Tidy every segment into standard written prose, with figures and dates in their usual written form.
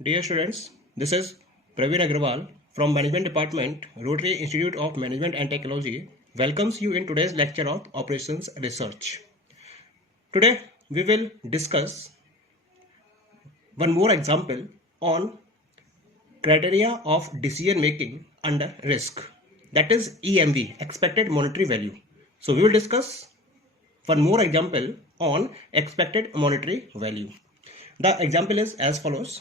Dear students, this is Praveen Agrawal from Management Department, Rotary Institute of Management and Technology, welcomes you in today's lecture of Operations Research. Today, we will discuss one more example on criteria of decision making under risk, that is EMV, expected monetary value. So, we will discuss one more example on expected monetary value. The example is as follows.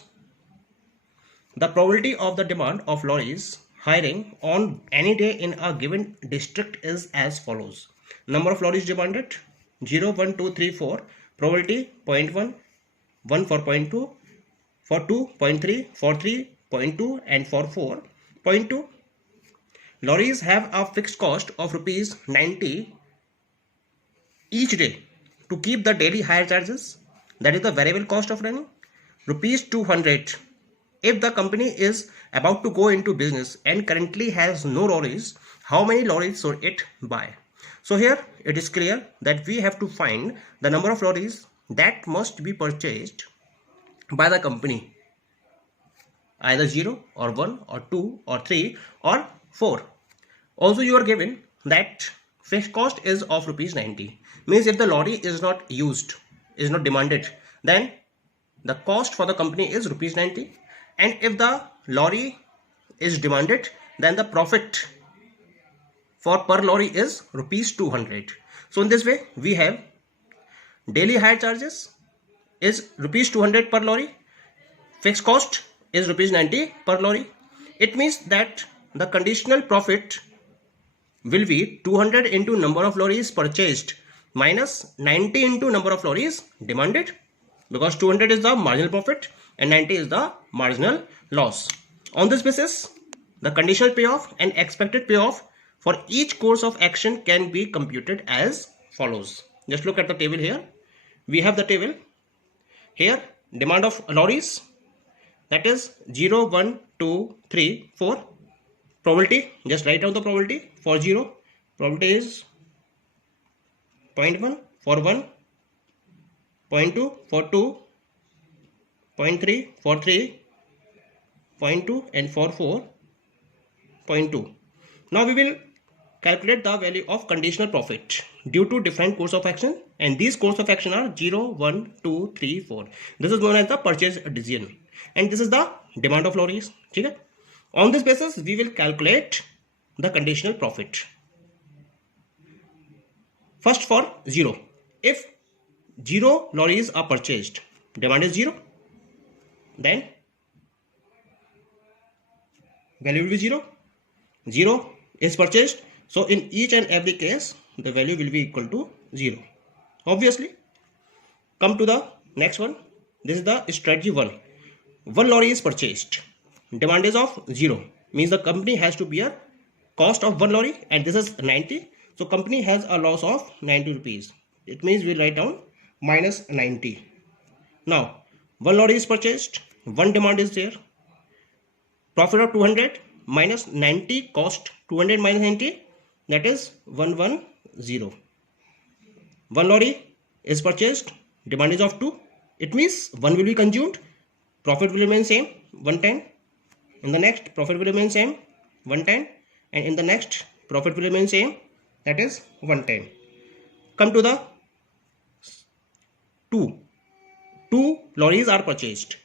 The probability of the demand of lorries hiring on any day in a given district is as follows. Number of lorries demanded 0, 1, 2, 3, 4. Probability 0.1, 1 for 0.2, for 2, 0.3, for 3, 0.2 and for 4, 0.2. Lorries have a fixed cost of rupees 90 each day to keep the daily hire charges, that is the variable cost of running, rupees 200 if the company is about to go into business and currently has no lorries. How many lorries should it buy? So here it is clear that we have to find the number of lorries that must be purchased by the company, either 0 or 1 or 2 or 3 or 4. Also you are given that fixed cost is of rupees 90, means if the lorry is not used, is not demanded, then the cost for the company is rupees 90, and if the lorry is demanded, then the profit for per lorry is rupees 200. So in this way we have daily hire charges is rupees 200 per lorry, fixed cost is rupees 90 per lorry. It means that the conditional profit will be 200 into number of lorries purchased minus 90 into number of lorries demanded, because 200 is the marginal profit and 90 is the marginal loss. On this basis, the conditional payoff and expected payoff for each course of action can be computed as follows. Just look at the table here. We have the table here, demand of lorries, that is 0, 1, 2, 3, 4. Probability, just write down the probability. For 0, probability is 0.1, for 1, 0.2, for 2, 0.3, for 3, 0.2 and for 4, 0.2. Now we will calculate the value of conditional profit due to different course of action, and these course of action are 0, 1, 2, 3, 4. This is known as the purchase decision, and this is the demand of lorries. Okay? On this basis we will calculate the conditional profit. First for 0, if 0 lorries are purchased, demand is 0, then value will be 0. 0 is purchased, so in each and every case the value will be equal to 0, obviously. Come to the next one. This is the strategy 1. 1 lorry is purchased, demand is of 0, means the company has to bear cost of 1 lorry, and this is 90, so company has a loss of 90 rupees. It means we will write down minus 90. Now 1 lorry is purchased, 1 demand is there, profit of 200 minus 90 cost, 200 minus 90, that is 110. 1 lorry is purchased, demand is of 2, it means 1 will be consumed, profit will remain same 110. In the next, profit will remain same 110, and in the next, profit will remain same, that is 110. Come to the 2. 2 lorries are purchased,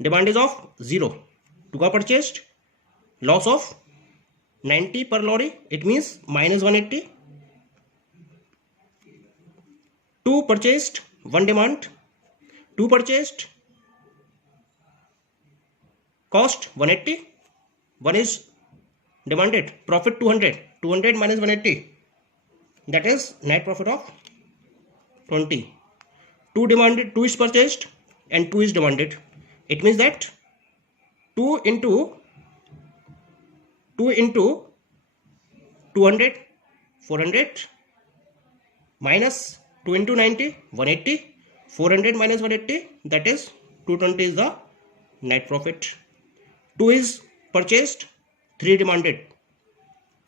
demand is of 0, 2 are purchased, loss of 90 per lorry, it means minus 180. 2 purchased, 1 demand, 2 purchased, cost 180, 1 is demanded, profit 200, 200 minus 180, that is net profit of 20. 2 demanded, 2 is purchased and 2 is demanded, it means that 2 into 200, 400, minus 2 into 90, 180, 400 minus 180, that is 220 is the net profit. 2 is purchased, 3 demanded,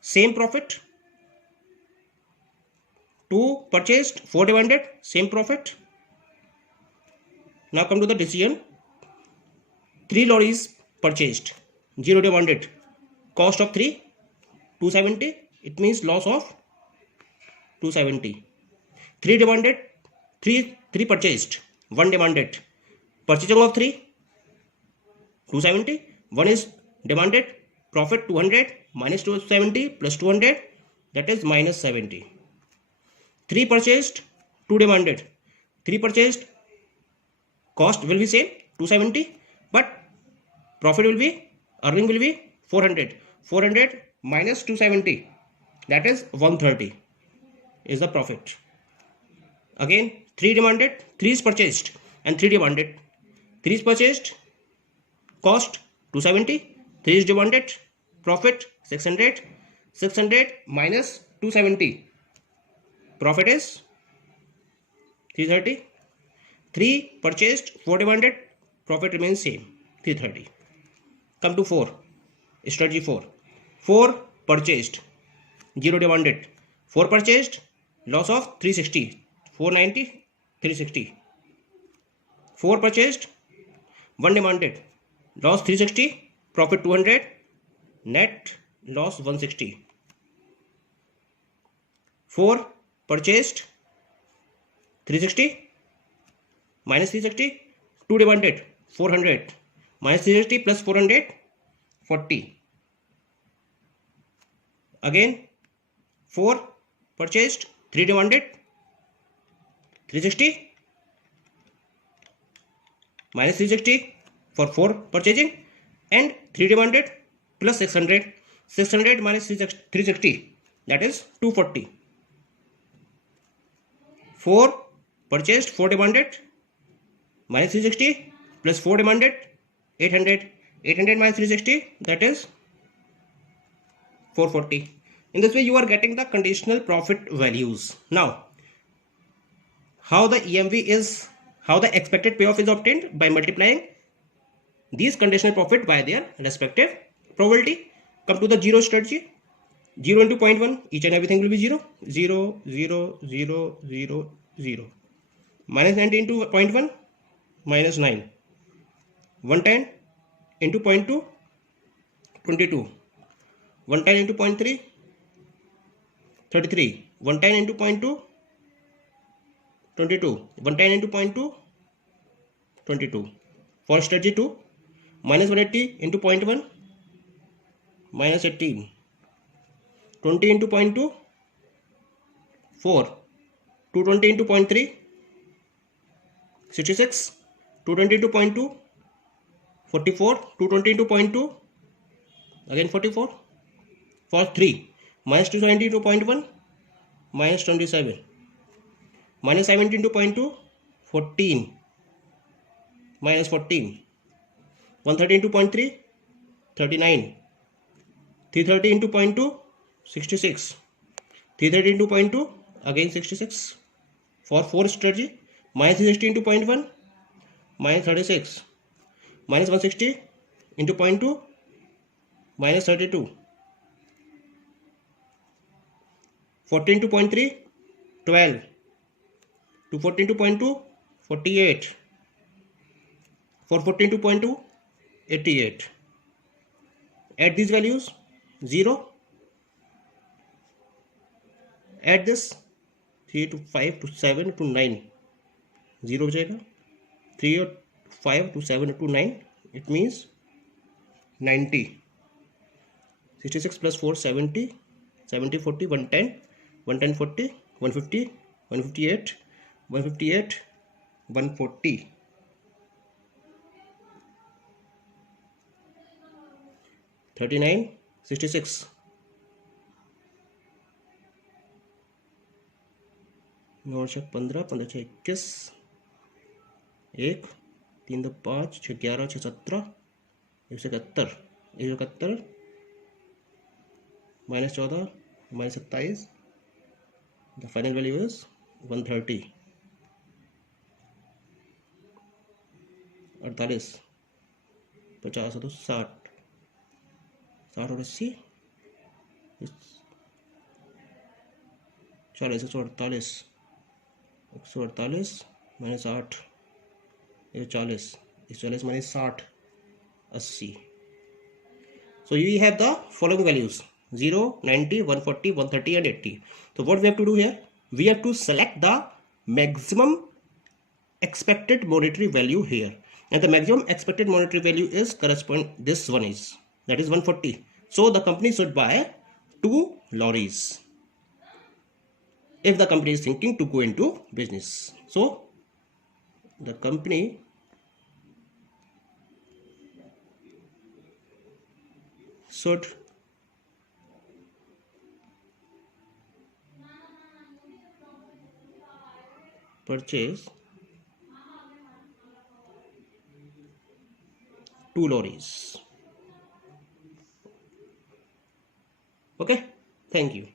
same profit. 2 purchased, 4 demanded, same profit. Now come to the decision. 3 lorries purchased, 0 demanded, cost of 3 270, it means loss of 270. 3 demanded, 3 purchased, 1 demanded, purchasing of 3 270, 1 is demanded, profit 200 minus 270 plus 200, that is minus 70. 3 purchased, 2 demanded, 3 purchased, cost will be same 270, but profit will be, earning will be 400 minus 270, that is 130 is the profit. Again 3 demanded, 3 is purchased and 3 demanded. 3 is purchased, cost 270, 3 is demanded, profit 600 minus 270, profit is 330. 3 purchased, 4 demanded, profit remains same 330. Come to 4, strategy 4. 4 purchased, 0 demanded, 4 purchased, loss of 360, 490 360. 4 purchased, 1 demanded, loss 360, profit 200, net loss 160. 4 purchased, 360 minus 360, 2 demanded, 400 minus 360 plus 400, 40. Again 4 purchased, 3 demanded, 360 minus 360 for 4 purchasing, and 3 demanded plus 600 minus 360, that is 240. 4 purchased, 4 demanded, minus 360 plus 4 demanded, 800 minus 360, that is 440. In this way you are getting the conditional profit values. Now how the EMV is, how the expected payoff is obtained? By multiplying these conditional profit by their respective probability. Come to the 0 strategy. 0 into 0.1, each and everything will be 0. 0, 0, 0, 0, 0. Minus 90 into 0.1, minus 9. 110 into 0.2, 22. 110 into 0.3, 33. 110 into 0.2, 22. 110 into 0.2, 22. For strategy 2, minus 180 into 0.1, minus 18. 20 into 0.2, 4. 220 into 0.3, 66. 220 into 0.2, 44. 220 into 0.2, again 44. For 3, minus 270 into 0.1, minus 27. Minus 17 into 0.2, 14. Minus 14. 130 into 0.3, 39. 330 into 0.2, 66. 330 into 0.2, again 66. For 4 strategy, minus 360 into 0.1, minus 36. Minus 160 into 0.2, minus 32. 14 to 0.3, 12. 214 to 0.2, 48. 414 to 0.2, 88. Add these values, 0. Add this 3 to 5 to 7 to 9, 0 हो जाएगा. 3 और 5 to 7 to 9, it means 90. 66 plus 4, 70. 70, 40, 110. 110, 40, 150, 158, 158, 140. 39, 66. 9 से 15, 15 से 21, 1, 3 2 5, 6 11, 6 17, 171, 171, minus 14, minus 27. The final value is 130. 48, 50 तो 60, 60 और 80, 40 148, 148 minus 8, ये 40, 40 minus 60, 80. So we have the following values 0, 90, 140, 130 and 80. So what we have to do here, we have to select the maximum expected monetary value here, and the maximum expected monetary value is correspond, this one is, that is 140. So the company should buy 2 lorries if the company is thinking to go into business. So the company should purchase 2 lorries. Okay, thank you.